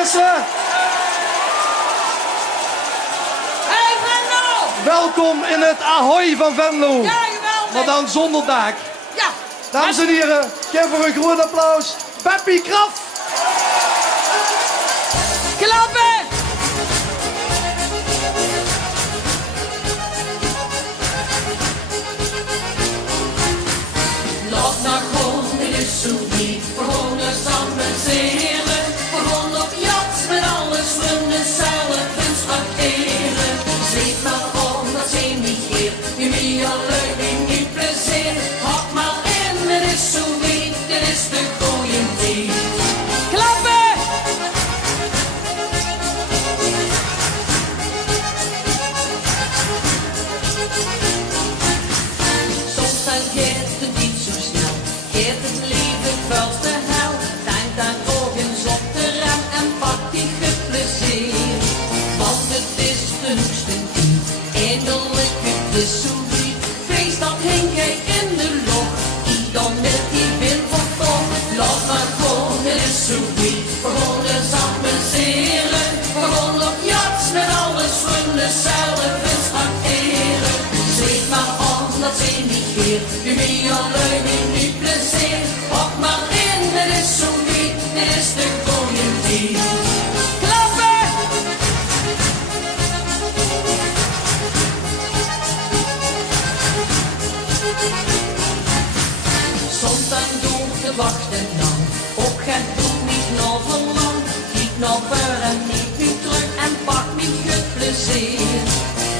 mensen. Hey Venlo! Welkom in het Ahoy van Venlo. Ja, geweldig. Maar dan zonder dak. Ja. Dames en heren, geef voor een groot applaus. Beppie Kraf. Klappen! Laat naar gewoon, dit is zo niet. Gewoon samen zelen. Gewoon op jacht met alles runnen, zeilen, kunst acteren. Zeg maar om, dat ze niet geeft. Je meer leuk en niet plezier. Hak maar in, dit is zo niet. Dit is de gooien die. Klappen! Soms dan gaat het niet zo snel. Geeft het leven vuil te hel. Denk dan ook eens op de rem en pak die geplezier. Want het is de hoogste tijd. Eindelijk het is zo lief. Feest dat hing jij in de lucht. Die dan met die wind voorkomt. Laat maar gewoon, het is zo lief. We gaan eens amuseren. We gaan op jacht met alles runnen, zeilen, vis acteren. Zeg maar aan, dat ze niet geeft. Je meer leuk en niet plezier. Hak maar in, het is zo niet. Dit is de gooien die. Klappen! Soms dan doe je wachten dan. Ook het doet niet nog zo lang. Niet nog ver en niet nu terug en pak niet het plezier.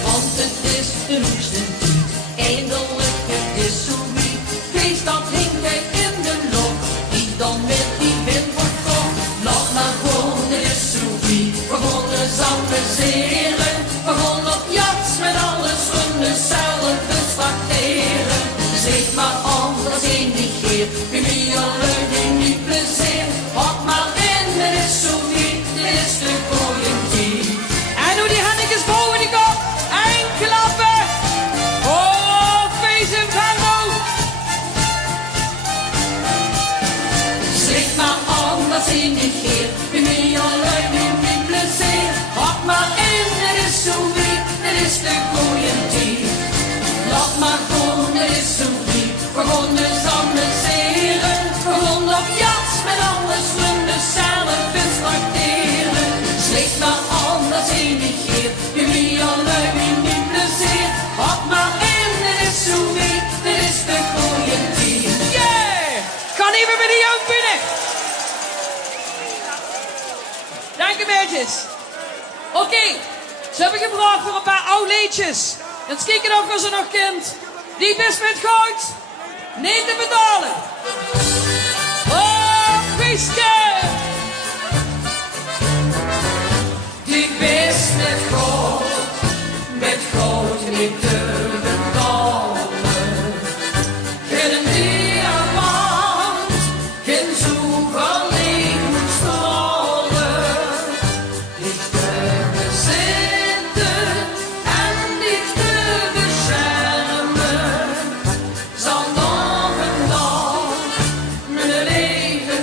Want het is de hoogste tijd. Eindelijk het is zo lief. Feest dat hing jij in de lucht. Die dan met die wind voorkomt. Laat maar gewoon, het is zo lief. We gaan eens amuseren. We gaan op jacht met alles runnen, zeilen, vis acteren. Zeg maar aan, dat is niet geeft. Wie meer leuk en niet plezier. Hak maar in, het is zo niet. Dit is de gooien die. En doe die handjes boven die kop. En klappen. Oh, feest in Venlo. Zeg maar aan, dat is niet geeft. Wie meer leuk en niet plezier. Hak maar in, het is zo niet. Dit is de gooien die. Laat maar gewoon, het is zo lief. We gaan dus amuseren. We gaan op jacht met alles runnen, zeilen, vis acteren. Slecht maar aan, dat ze niet geeft. Je meer leuk en niet plezier. Hak maar in, het is zo niet. Dit is de gooien die. Yeah! Gaan even met die jeugd binnen. Dank je meisjes. Oké, ze hebben gevraagd voor een paar oude liedjes. Eens kijken of we ze nog kent. Die best met goud niet te betalen. Oh, Fiske! Die best met goud niet te betalen. Geen diamant, geen zoek alleen moet stralen. Niet te bezitten en niet te beschermen. Zal nog een dag mijn levensinhoud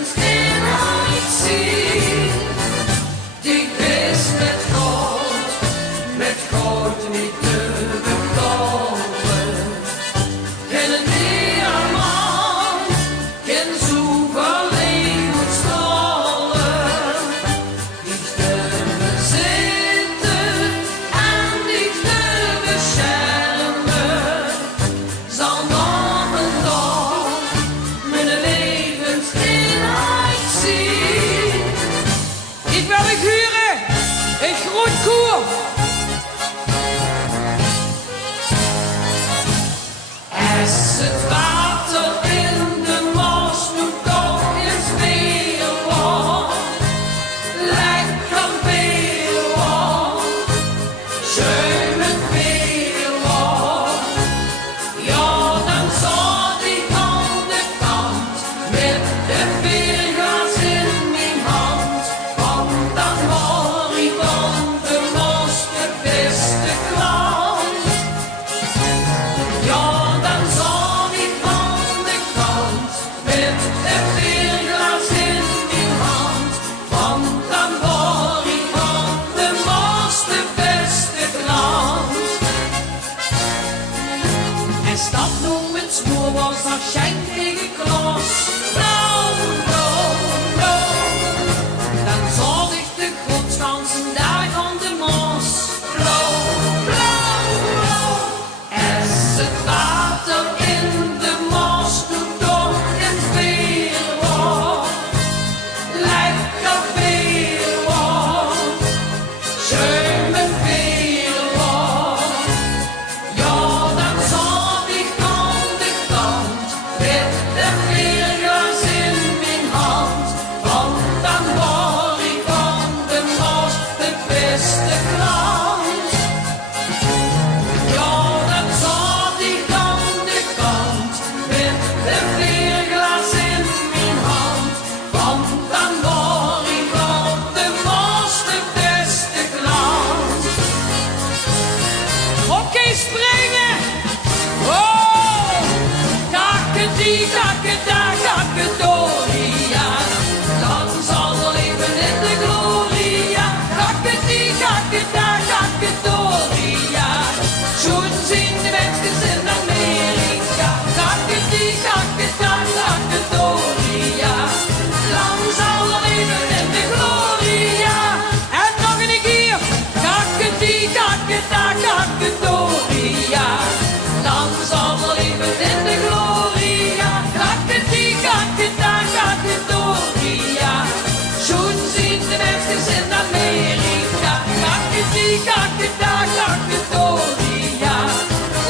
ergens in Amerika. Kakkedie, kakkedaa, kakkedoria.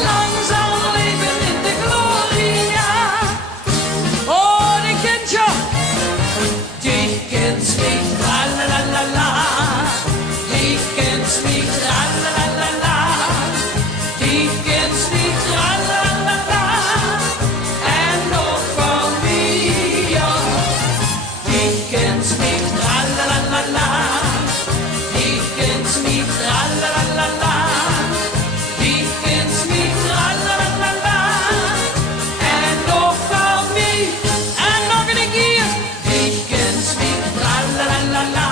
Lang zal leven in de gloria. Oh, de kindje, die kent niet, la la la la la. Die kent niet, la la la la la. Die kent niet, la la la la. En nog van wie, ja. Die kent niet, la la la la la. Die kent niet, la la la la la. Die kent niet, la la la la la. En nog van wie, en nog een keer. Die kent niet, la la la la la.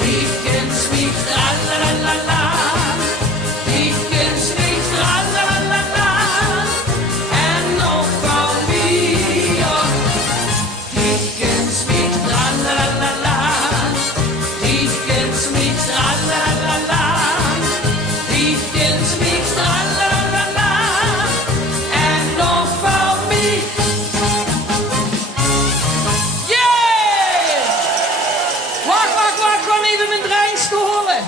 Die kent niet, la la la la la. Die kent niet, la la la la la. En nog van wie, ja. Die kent niet, la la la la la. Die kent niet, la la la la la. Die kent niet, la la la la la. En nog van wie. Yeah! Wacht, gewoon even mijn drein horen.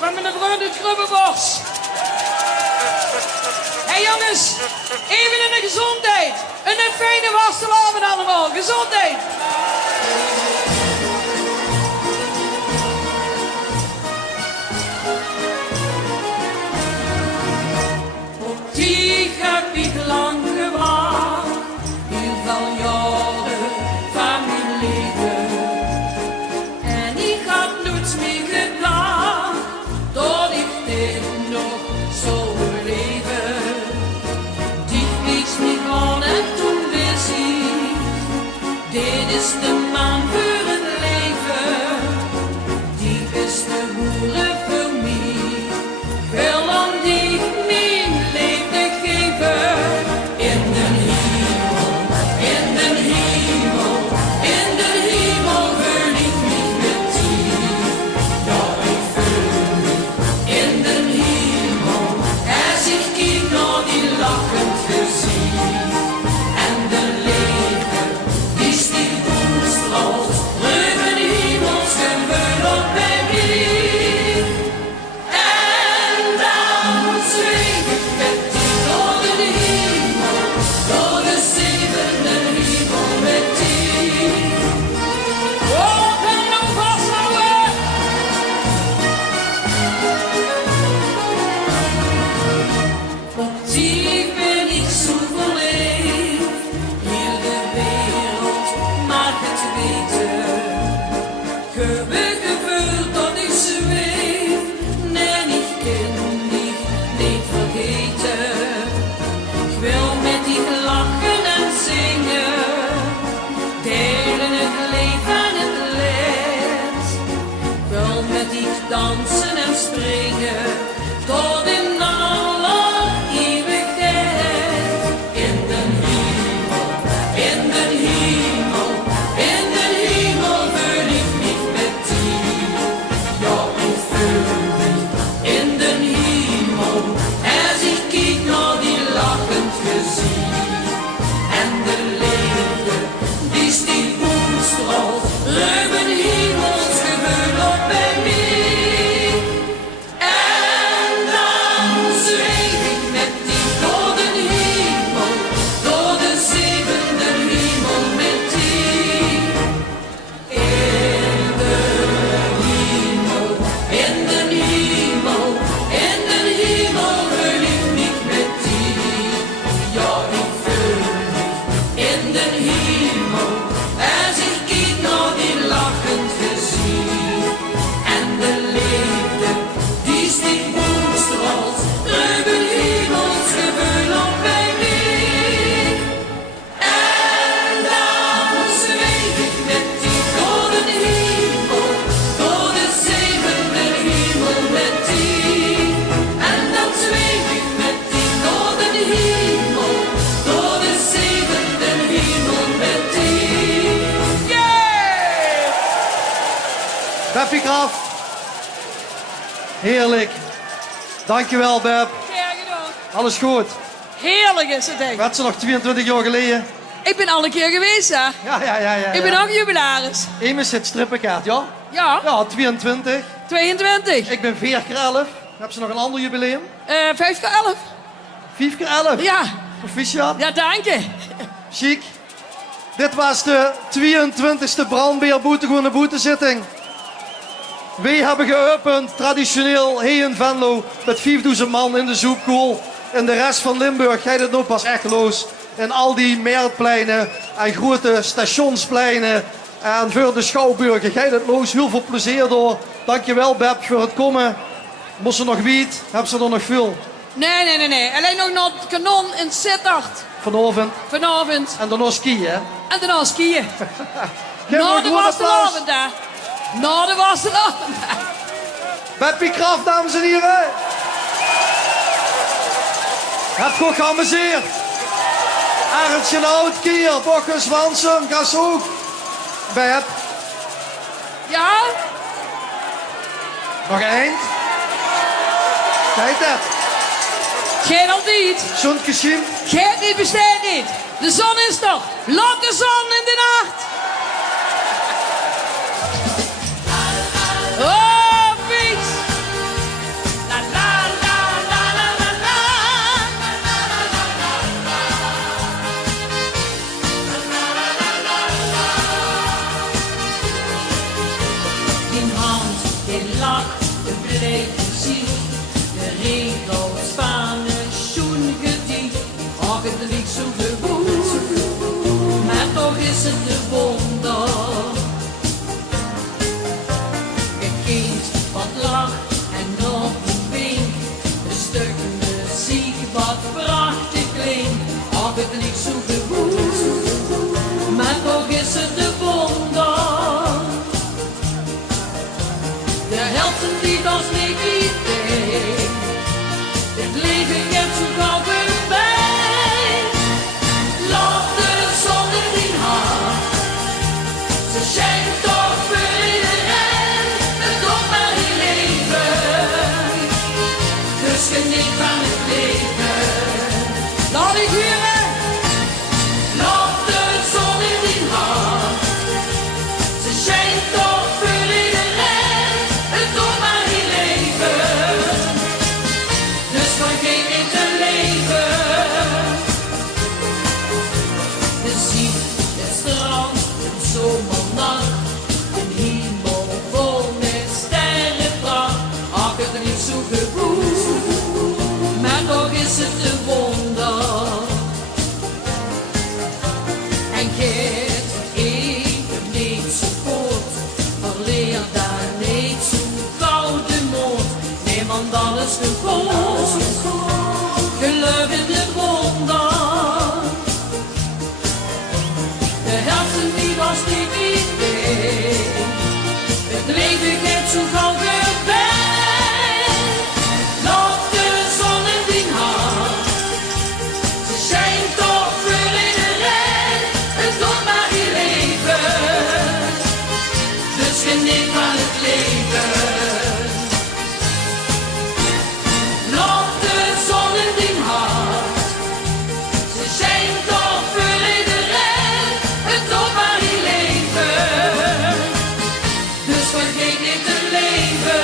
Van mijn broer het Grubbenbos. Hé jongens, even in de gezondheid. En een fijne vastelavond allemaal. Gezondheid. Op die heb ik lang gewacht. Heel veel jaren van mijn leven. En ik had nooit meer gedacht dat ik dit nog zou beleven. Die wees me gewoon en toen wist ik, dit is de man voor het leven. Die is de moeder voor mij. Wil dan die mijn leven geven. In de hemel, in de hemel, in de hemel wil ik niet met die. Ja, ik voel me in de hemel. Als ik kijk naar die lachend gezicht. En de leven die sticht boomstraalt. Reuven hemels gebeurt op bij mij. En dan zweef ik met die door de hemel. Door de zevende hemel met die. Oh, en nog vasthouden! Op die ben ik zo verleefd. Heel de wereld mag het weten. Gevoel dat ik zweef. Nee, ik kan niet vergeten. Ik wil met die lachen en zingen. Delen het leven en het leed. Ik wil met die dansen en springen. Tot in alle eeuwigheid. In de hemel, in de hemel, in de hemel wil ik niet met die. Ja, ik voel me in de hemel. Als ik kijk naar die lachend gezicht. En de liefde die sticht boomstraalt. Ruimen hemels gebeurt op bij mij. En dan zweef ik met die door de hemel. Door de zevende hemel met die. In de hemel, in de hemel, in de hemel wil ik niet met die. Ja, ik voel me in de hemel. Als ik kijk naar die lachend gezicht. En de liefde die sticht boomstraalt. Ruimen hemels gebeurt op bij mij. En dan zweef ik met die door de hemel. Door de zevende hemel met die. En dan zweef ik met die door de hemel. Door de zevende hemel met die. Yeah! Beffie Graf. Heerlijk. Dankjewel, Beb. Graag gedaan. Alles goed. Heerlijk is het echt. Werd ze nog 22 jaar geleden. Ik ben al een keer geweest, hè. Ja. Ik ben ook jubilaris. Emus zit strippenkaart, ja? Ja, Ja, 22. 22. Ik ben 4 keer 11. Heb ze nog een ander jubileum? 5 keer 11. 5 keer 11. Ja, Proficiat. ja, dank je. Chic. Dit was de 22e brandweerboete, gewoon een boetezitting. Wij hebben geopend, traditioneel, hier in Venlo, met 5000 man in de Zoepkoel. En de rest van Limburg gaat het nog pas echt los. En al die marktpleinen en grote stationspleinen en voor de schouwburgen gaat het los. Heel veel plezier door. Dankjewel Beb voor het komen. Moest ze nog wiet? Heb ze er nog veel? Nee. Alleen nog naar het kanon in Sittard. Vanavond. Vanavond. En dan nog skiën, hè? En daarna skiën. Geef Na maar de een groot applaus. vastelavond, hè. Na de vastelavond. Beppie Kraft, dames en heren. Heb je ook geamuseerd? Arendtje Oud, Kier, Bokken, Swansen, Gashoek. Beb, Ja? nog eind. Kijk dat. Geen altijd. Zo'n gezien. Geen niet, besteed niet. De zon is toch. Laat de zon in de nacht. Oh, fiets. La la la la la la la. Die hand, die lach, de bleke ziel. De regels van een schoengedicht. Ach, het liegt zo goed. Maar toch is het de wonder. Een kind wat lacht en nog een wink. Een stuk muziek wat prachtig klinkt. Ach, het liegt zo goed. Maar toch is het de wonder. De helft niet als ik idee. Het leven kent zo gauw voorbij. Laat de zon in haar. Ze schijnt toch voor iedereen. Het doet maar niet leven. Dus geniet van het leven. Laat ik huren. Laat de zon in haar. Ze schijnt toch voor iedereen. Het doet maar niet leven. Dus vergeet niet te leven. De zee, het strand, een zomernacht. Een hemel vol met sterrenpracht. Ach, het is niet zo goed. Maar toch is het een wonder. En geeft het even niet zo goed. Verleer daar niet zo gauw de moed. Nee, want dan is het goed. Geloof in de wonder. De helft niet was niet idee. Het leven gaat zo gauw voorbij. Laat de zon in die hand. Ze schijnt toch voor iedereen. Het doet maar niet leven. Dus geniet van het leven. Laat de zon in die hand. Ze schijnt toch voor iedereen. Het doet maar niet leven. Dus vergeet niet te leven.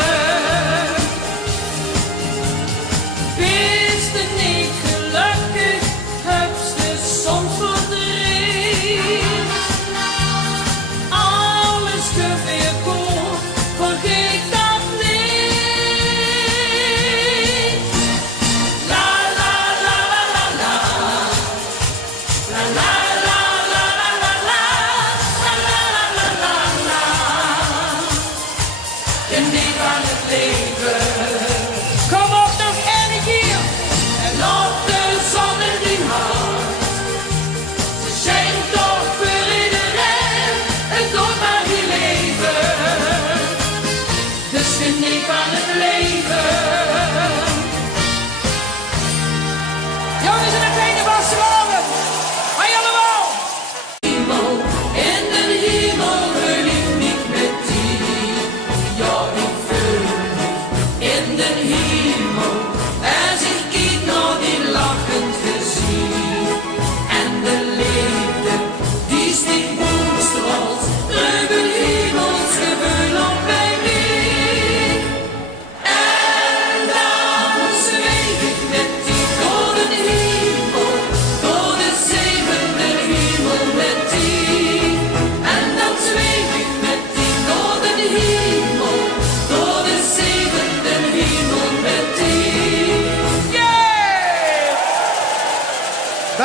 Wees er niet gelukkig, heb je soms verdriet. Alles gebeurt goed, vergeet dat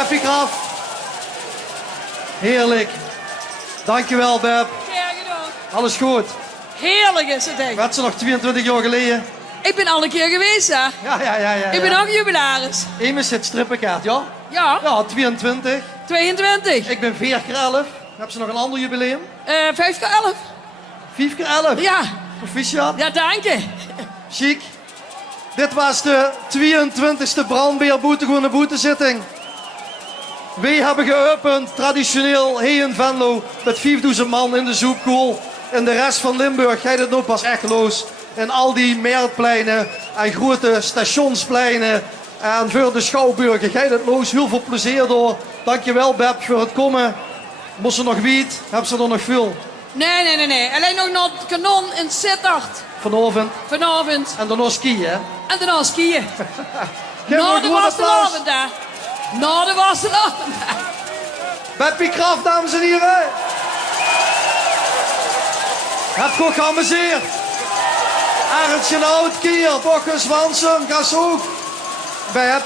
Beffie Graf. Heerlijk. Dankjewel, Beb. Graag gedaan. Alles goed. Heerlijk is het echt. Werd ze nog 22 jaar geleden? Ik ben al een keer geweest, hè. Ja. Ik ben ook jubilaris. Emus zit strippenkaart, ja? Ja, Ja, 22. 22. Ik ben 4 keer 11. Heb ze nog een ander jubileum? 5 keer 11. 5 keer 11. Ja, Proficiat. ja, dank je. Chic. Dit was de 22e brandweerboete boetezitting. Wij hebben geopend, traditioneel, hier in Venlo, met 5000 man in de Zoepkoel. En de rest van Limburg gaat het nog pas echt los. En al die meerpleinen en grote stationspleinen en voor de schouwburgen gaat het los. Heel veel plezier door. Dankjewel, Beb, voor het komen. Moest ze nog wiet? Heb ze er nog veel? Nee. Alleen nog naar het kanon in Sittard. Vanavond. Vanavond. En daarna skiën, hè? En daarna skiën. Geef nog Na een de groot applaus. vastelavond, hè. Na de vastelavond. Beppie Kraft, dames en heren. Heb goed geamuseerd. Arendtje Oud, Kier, Bokkens, Wansum, Gashoek. Beb,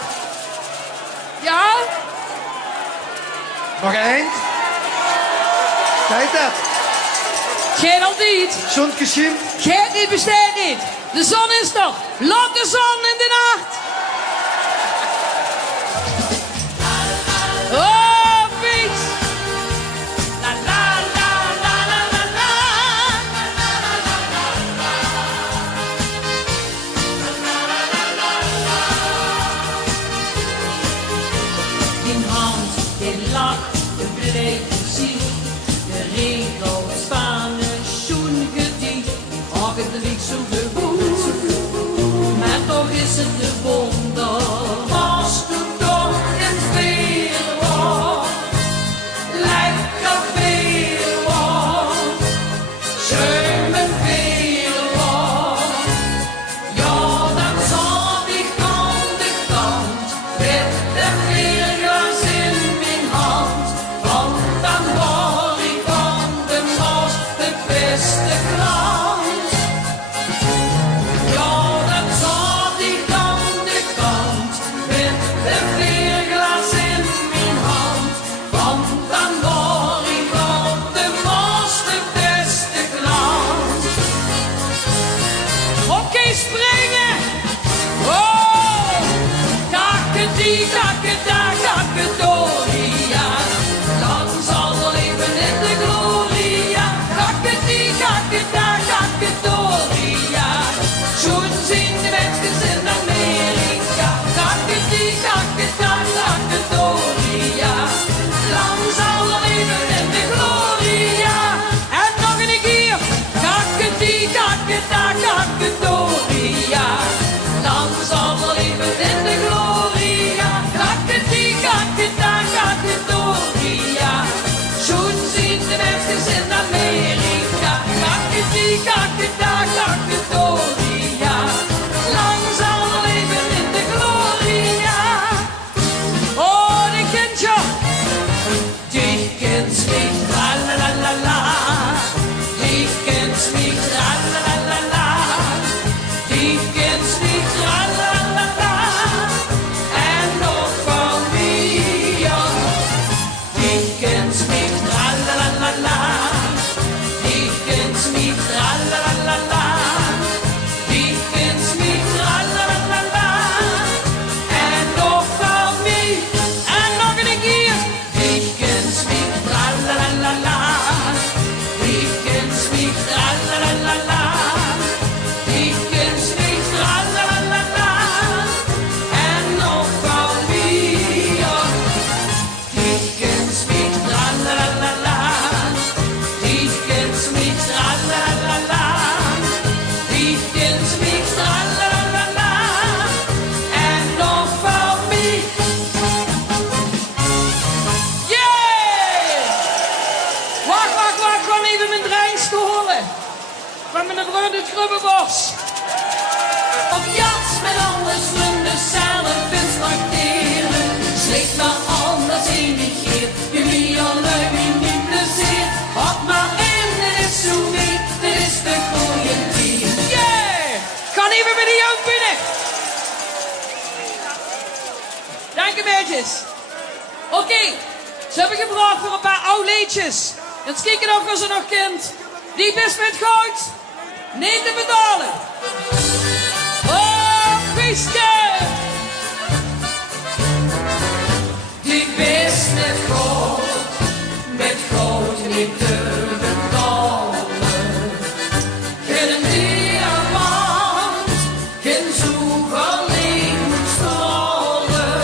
Ja? nog eind. Kijk dat. Geen altijd. Zo'n geschiemt. Geen niet bestaat niet. De zon is toch. Laat de zon in de nacht. Oh, Piet. La la la la la la la. In hand, in lach, de bleke ziel, de regels van een schoengedief. Och, het liegt zo de boel, maar toch is het de wonder. Als du toch een veel wordt, lekker veel wordt, schön met veel wordt. Ja, dan zal ik aan de kant met de veerglas in mijn hand. Want dan word ik van de most de beste klant. Ja, dan zal ik aan de kant met de veerglas in mijn hand. Want dan word ik van de most de beste klant. Oké, springen. Oh. Kakkedie, kakkeda, kakkedoria. Dan zal er leven in de gloria. Kakkedie, kakkeda, kakkedoria. Schon zien de mensen in Amerika. Kakkedie, kakkeda, kakkedoria. Dan zal er leven in de gloria. En nog een keer. Kakkedie, kakkeda, kakkedoria. Dan zal er leven in de gloria. Kakkedie, kakkeda, kakkedoria. Schon zien de mensen in Amerika. Kakkedie, kakkeda, kakkedoria. Lang zal er leven in de gloria. Oh, die kindje. Dich kennst mich, la la la la la. Dich kennst mich, la la la la la. Dich kennst mich, la la la la. En nog van wie, ja. Dich kennst mich, la la la la la. Dich kennst mich, la la la la la. Dich kennst mich, la la la la la. En nog van wie, En nog een keer. dich kennst mich, la la la la la. Dich kennst mich, la la la la la. Dich kennst mich, la la la la la. En nog van wie, ja. Dich kennst mich, la la la la la. Dich kennst mich, la la la la la. Dich kennst mich, la la la la la. En nog van wie. Yeah! Wacht. Gewoon even mijn dreins te horen. Van mijn broer het Grubbebos. Op jacht met alles zonder zelf is tracteren. Slecht maar anders emigreert. Je wie al leuk niet plezier. Hop maar in, dit is zo niet. Dit is de goeie tier. Yeah! Gaan even bij de jeugd binnen. Dank je, meisjes. Oké, ze hebben gevraagd voor een paar oude liedjes. Eens kijken of je ze nog kent. Die best met goud. Niet te betalen. Oh, Pieske. Die best met goud niet te betalen. Geen diamant, geen zoveel licht stralen.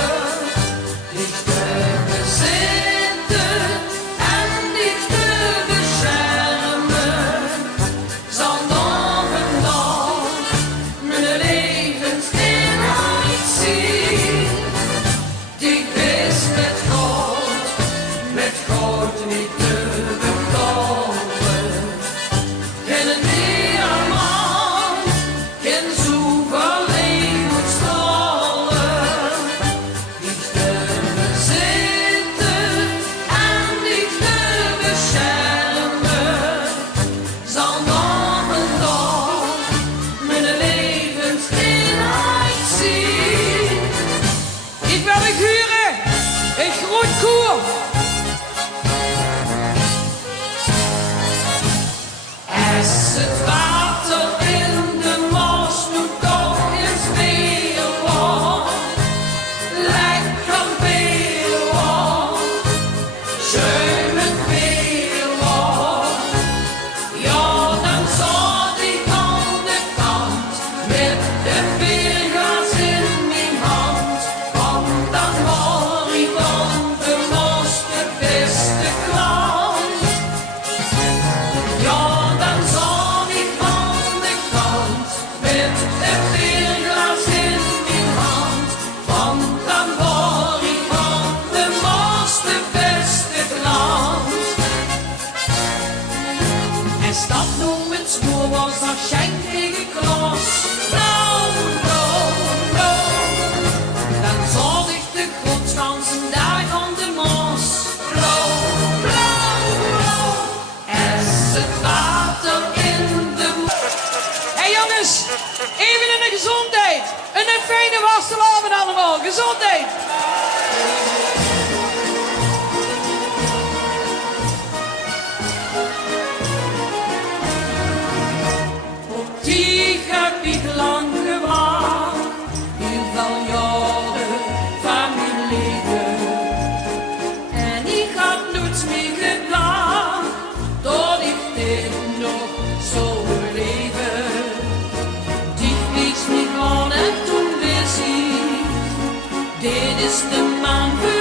Niet te bezitten en niet te beschermen. Zal nog een dag mijn levensinhoud zien. Die best met goud niet te betalen. Geen diamant, geen zoveel licht stralen. Niet te bezitten en niet te beschermen. Zal nog een dag mijn levensinhoud zien. Ik wil een guren. Een groot koer. Als het water in de mos nu toch eens weer wordt, lekker weer wordt, schön het weer wordt, ja dan zal ik aan de kant met de weergas in mijn hand, want dan hoor ik van de mos de beste klant. Ja, dan zal ik van de kant met een weerglas in mijn hand, want dan word ik van de mos de beste klant. En stap nog met spoor was dat schenk tegen klas. Nou, dan zal ik de grondstansen daar van de mos. Als het water in de Hé jongens, even in de gezondheid. En een fijne vastelavond allemaal. Gezondheid. die heb ik lang gewacht, heel veel jaren van mijn leven. En ik had nooit meer gedacht, dat ik dit nog zou beleven. Die wees me aan en toen wist ik, dit is de man voor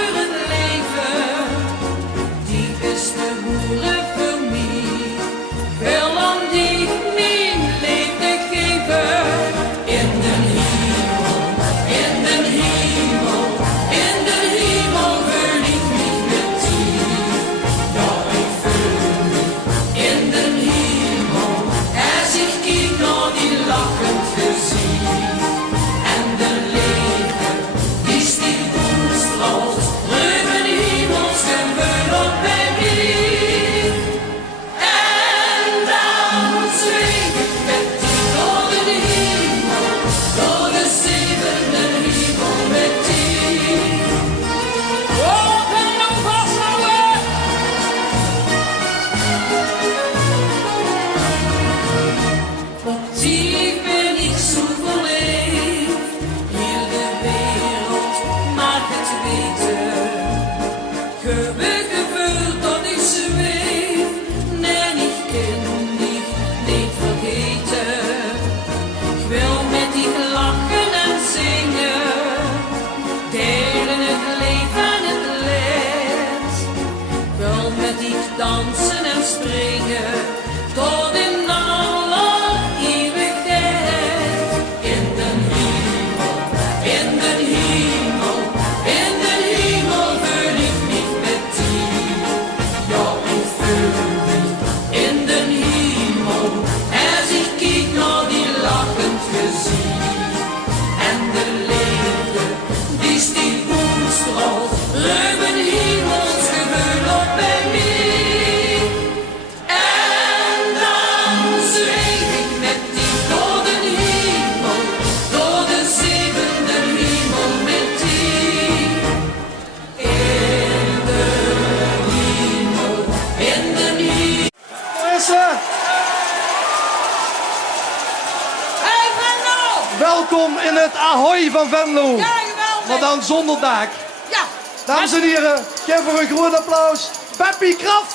Welkom in het Ahoy van Venlo. Ja, geweldig. Maar dan zonder dak. Ja. Dames en heren, geef voor een groot applaus. Beppie Kraft.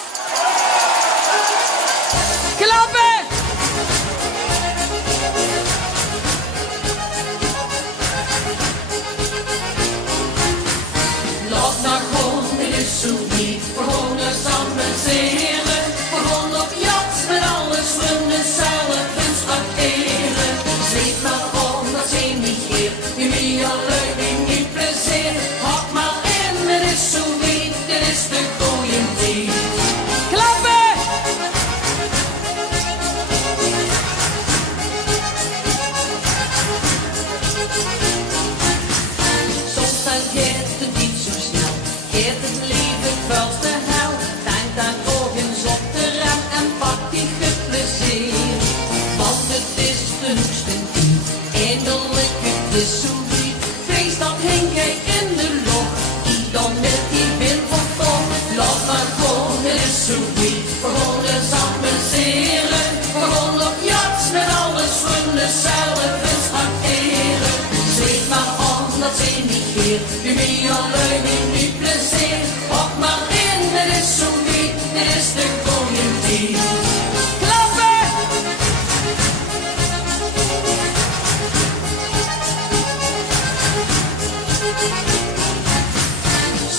Klappen. Laat naar gewoon, dit is zo niet. We gaan eens amuseren. We gaan op jacht met alles runnen, zelf eens acteren. Zeg maar om, dat zijn niet hier. Je wie alleen niet plezier. Hak maar in, het is zo niet. Dit is de gooien die. Klappen. Soms dan gaat het niet zo snel. Geeft het leven vuil de hel. Denk dan ook eens op de rem en pak die geplezier. Want het is de hoogste tijd. Eindelijk het is zo niet. Feest dat hing jij in de lucht. Dan met die wind van toch. Laat maar gewoon, het is zo niet. We gaan eens amuseren. We gaan op jacht met alles runnen, zelf eens acteren. Zeg maar aan, dat zijn niet geer. Je wie alleen niet plezier. Hak maar in, het is zo niet. Dit is de gooien die. Klappen.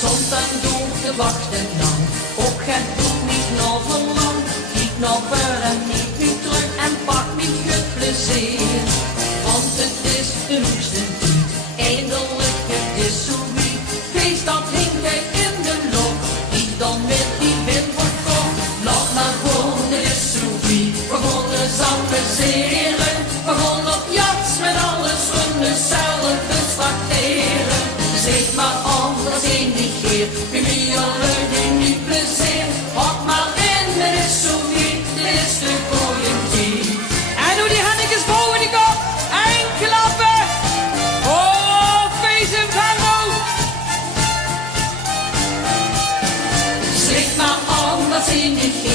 Soms dan doe te wachten lang. Ook het doet niet nog zo lang. Kijk nog ver en niet nu terug en pak niet het plezier. Want het is de hoogste tijd. Eindelijk het is zo niet. Feest dat hing jij in de lucht. Niet dan met die wind van kop. Laat maar gewoon, het is zo niet. We gaan eens amuseren. We gaan op jacht met alles runnen, zelf eens acteren. Zeg maar aan, dat is niet geer. Wie wie alleen niet plezier. Hak maar in, het is zo niet. Dit is de gooien die. En doe die handjes boven die kop. En klappen. Oh, feest in Venlo. Zeg maar aan, dat is niet geer.